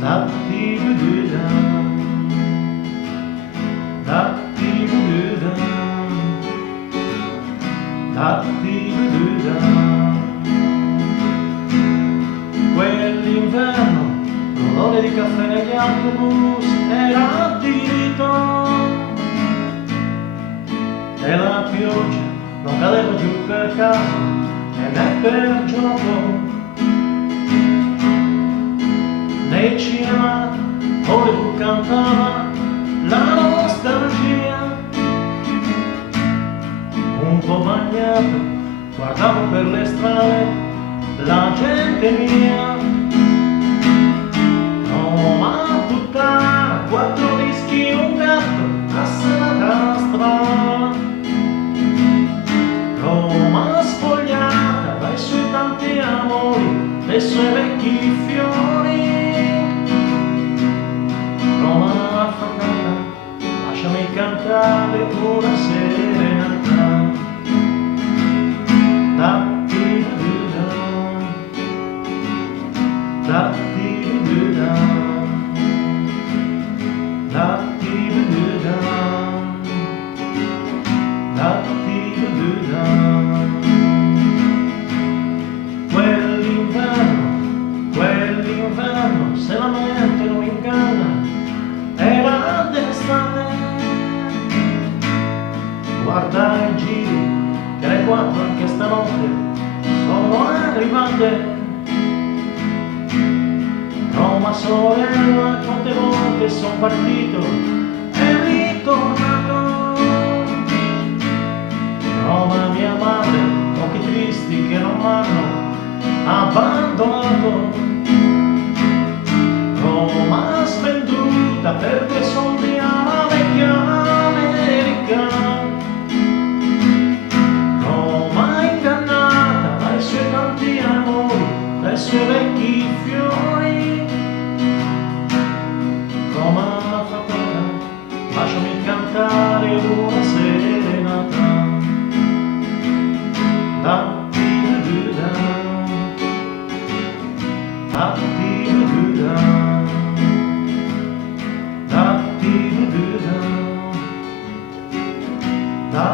Da-di-bu-du-da, da-di-bu-du-da, da-di-bu-du-da. Quell'inverno l'odore di caffè negli autobus era addiritto e la pioggia non cadeva giù per caso e né per gioco. Nei cinema Hollywood cantava la nostalgia, un po' bagnato guardavo per le strade la gente mia. Roma puttana, 4 dischi, un gatto, assalata la strada. Roma spogliata dai suoi tanti amori, dai suoi vecchi fiori. Roma affamata, lasciami cantare una serenata. Da-di-bu-du-da, da-di-bu-du-da, da-di-bu-du-da, da-di-bu-du-da. Quell'inverno, se la mente non mi inganna, era d'estate. Guarda in giro che le 4 anche stanotte sono arrivate. Roma sorella, quante volte son partito e ritornato. Roma mia madre, occhi tristi che non m'hanno abbandonato. Roma svenduta per 2 soldi alla vecchia America. Roma ingannata dai suoi tanti amori, dai suoi vecchi fiori. Roma affamata, lasciami cantare una serenata. Da-di-bu-du-da, da-di-bu-du-da, da-di-bu-du-da, da